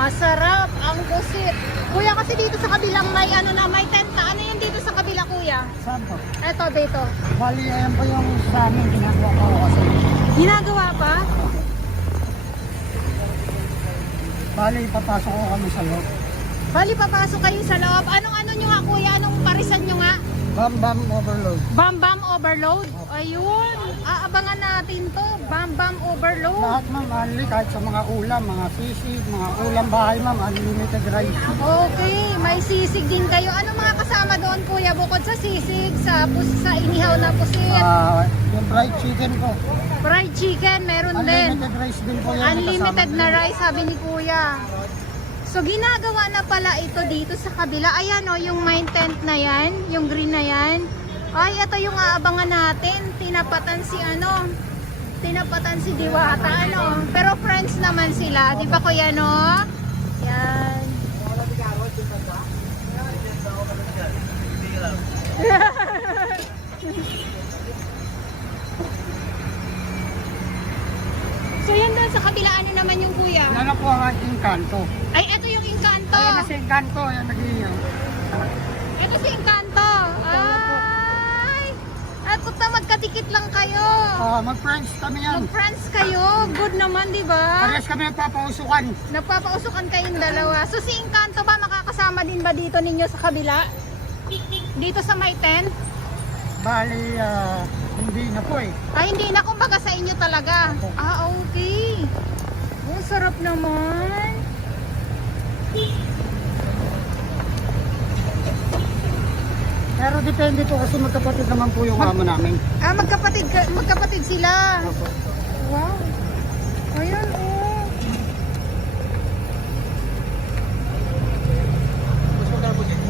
Masarap ang pusit. Kuya, kasi dito sa kabilang may ano na, may tent na. Ano yung dito sa kabila, kuya? Saan po? Eto, dito. Bali, ayan po yung sa amin, ginagawa ko kasi. Ginagawa pa? Bali, papasok ko kami sa loob. Bali, papasok kayo sa loob. Anong ano nyo nga, kuya? Anong parisan nyo nga? Bam Bam Overload. Bam Bam Overload? Ayun. Aabangan natin to. Bam Bam Overload. Lahat ma'am, only kahit sa mga ulam, mga sisig, mga ulam bahay ma'am, unlimited rice. Okay, may sisig din kayo. Anong mga kasama doon, kuya? Bukod sa sisig, sa inihaw na pusit. Yung fried chicken po. Fried chicken, meron din. Unlimited rice din po yun. Unlimited na rice, sabi ni kuya. So, ginagawa na pala ito dito sa kabila. Ayan o, yung main tent na yan, yung green na yan. Ay, ito yung aabangan natin. Tinapatan si ano, tinapatan si Diwata, ano. Pero friends naman sila. Di ba kuya, no? Yan. So, yan doon sa kabila, ano naman yung kuya? Yan na po ang ating kanto. Ay, ito yung Encanto. Ayan na si kanto, yan nag-iiyaw. Ito si Encanto. Ay! At na magkadikit lang kayo. Mag-friends kami yan. Mag-friends kayo. Good naman, di ba? Parehas kami nagpapausukan. Nagpapausukan kayong dalawa. So si Encanto ba makakasama din ba dito ninyo sa kabila? Dito sa may tent? Bali, hindi na po eh. Ay, hindi na. Kumbaga sa inyo talaga. Ah, okay. Oh, sarap naman. Pero depende po kasi magkapatid naman po yung amo namin. Ah, magkapatid sila. Wow. Ayan, oh.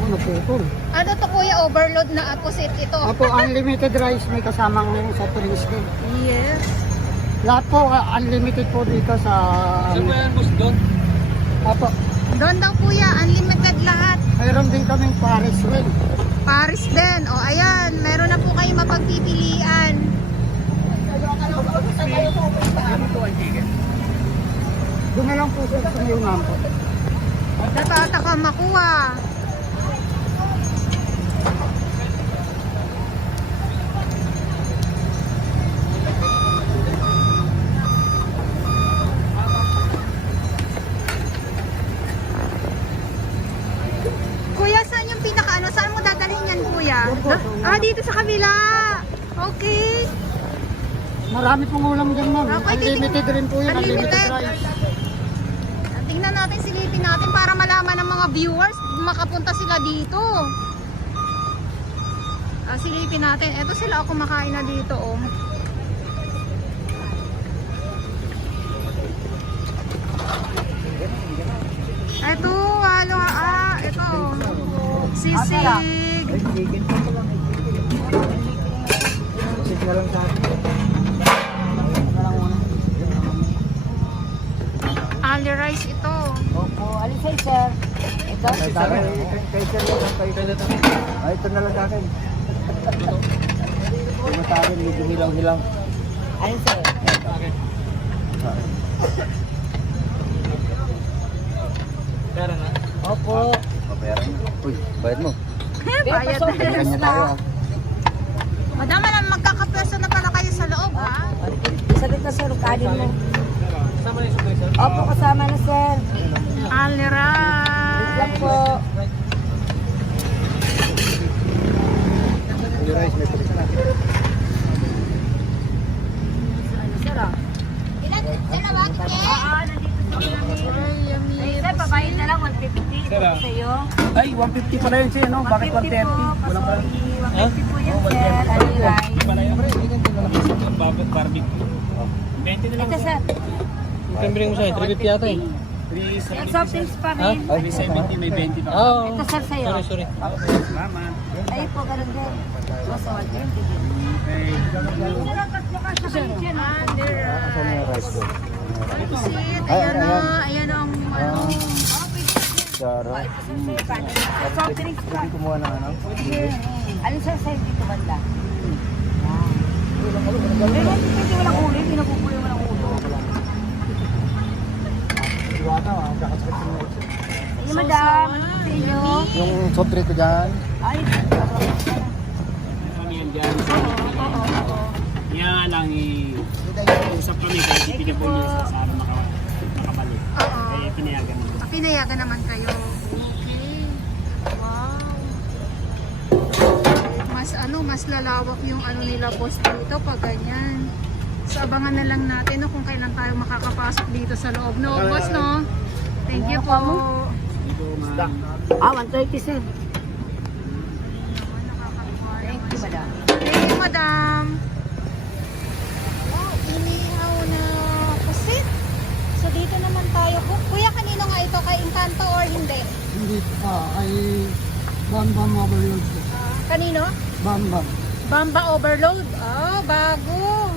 Ano po ito? Ano to kuya, overload na pusit ito? Apo, unlimited rice may kasamang sa drinks din. Yes. Lahat po, unlimited po dito sa... Saan ba yan, boss? Doon? Apo, Doon daw kuya, unlimited lahat. mayroon din kaming Paris rin. Paris din. O ayan, meron na po kayo mapagpipilian. Doon na lang po sa yung po. Natataka makuha. Kuya, saan yung pinaka ano? Saan mo dadalhin yan, kuya? Ah, dito sa kabila. Okay. Marami pong ulam dyan ma'am. Okay, Unlimited rin po yun, unlimited Unlimited. rice. Tingnan natin, silipin natin para malaman ng mga viewers, makapunta sila dito. Silipin natin. Eto sila kumakain na dito, oh. Eto, halo, eto. Sisig. Sisig na lang sa akin. Ali rice ito. Opo, alisay sir. Ito, kay sir lang, kay sir. Ay, ito na lang sa akin. Ito sa akin, medyo hilang-hilang. Ayun sir. Pera na. Opo. Pera. Uy, bayad mo. Bayad na. Ganyan tayo. Madama na magkakapwesto na pala kayo sa loob, ha? Salit na sir, kanin mo. Kasama na yung supply, sir? Opo, kasama na sir. Ali Lang rice. po. Yung rice, may pulis na. Sir, ah. Ay, yummy. Ay, sir, babayad na lang 150. Ito Sir, ah. po sa'yo. Ay, 150 pala yun siya, no? Bakit 150 po. 130? Walang pala. 150 po yan, sir. Ali rice. Pala yung barbecue. 20 na lang. Ito, sir. Pembring mo sa'yo, 350 yata eh. Yung soft drinks pa rin. 370, may 20 pa. Ito, sir, sa'yo. Sorry. Salamat. Ay po, ganun din. Mas 120 din. Okay. Ali rice. Pusit. Ayan na. Ayan ang ano. Sara. Soft drinks pa. Kumuha na ano? Alin sir, sa'yo dito banda? Pero hindi walang ulo. Hindi napupulo walang ulo. Diwata, kakasakit mo. Si madam, sa inyo. Yung soft drink ko dyan. Ay, Kami yan dyan. Kaya nga lang, usap kami kahit ipinag po niya sa ano makabalik. Oo. Kaya pinayagan naman. Pinayagan naman kayo. Okay. Wow. Mas lalawak yung ano nila boss dito pag ganyan. So abangan na lang natin no, kung kailan tayo makakapasok dito sa loob. No, boss no? Thank you po. Dito ma'am. 130 sir. Thank you, madam. Thank you, madam. Wow, inihaw na pusit. So dito naman tayo. Kuya, kanino nga ito? Kay Encanto or hindi? Hindi ay Bambam overload. Kanino? Bambam. Bamba overload. Ah, bago.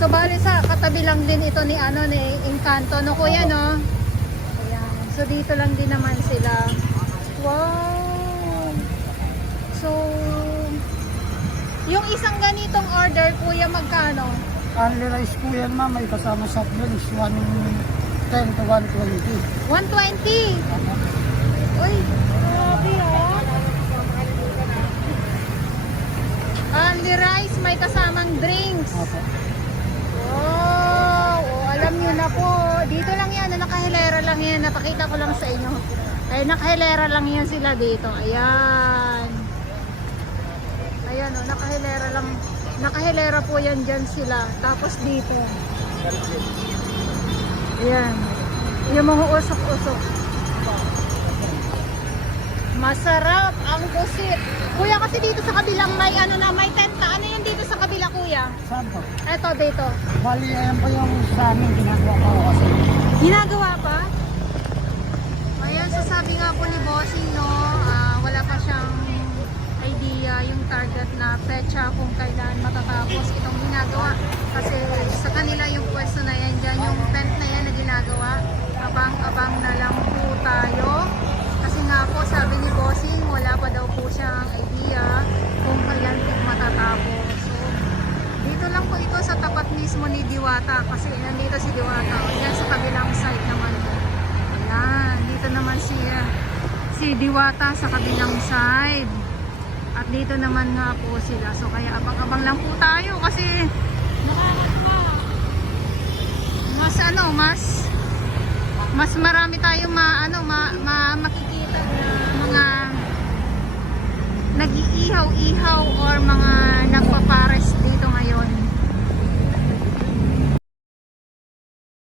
So bali sa katabi lang din ito ni ano ni Encanto no kuya no. Ayan. So dito lang din naman sila. Wow. So yung isang ganitong order kuya magkano? Only rice po yan ma'am, may kasama soft drinks, 110 to 120. 120. Uy, grabe ah. Only rice, may kasamang drinks. Opo. Wow, alam niyo na po. Dito lang yan, nakahilera lang yan. Napakita ko lang sa inyo. Ay, nakahilera lang yan sila dito. Ayan. Ayan o, nakahilera lang. Nakahilera po yan dyan sila. Tapos dito. Ayan. Yung mga usok-usok. Masarap ang pusit. Kuya, kasi dito sa kabilang may ano na, may tent na. Ano yun dito sa kabila, kuya? Saan po? Eto, dito. Bali, ayan po yung sa amin ginagawa ko kasi. Ginagawa pa? Ayan, sasabi nga po ni Bossing, no, wala pa siyang idea yung target na petsa kung kailan matatapos itong ginagawa. Kasi sa kanila yung pwesto na yan dyan, yung tent na yan na ginagawa, abang-abang na lang po tayo. Kasi nga po, sabi ni Bossing, wala pa daw po siyang idea kung kailan po matatapos. So, dito lang po ito sa tapat mismo ni Diwata kasi nandito si Diwata. Yan sa kabilang side naman. Ayan, dito naman si Diwata sa kabilang side. At dito naman nga po sila. So kaya abang-abang lang po tayo kasi mas marami tayong makikita na mga nag-iihaw-ihaw or mga nagpapares dito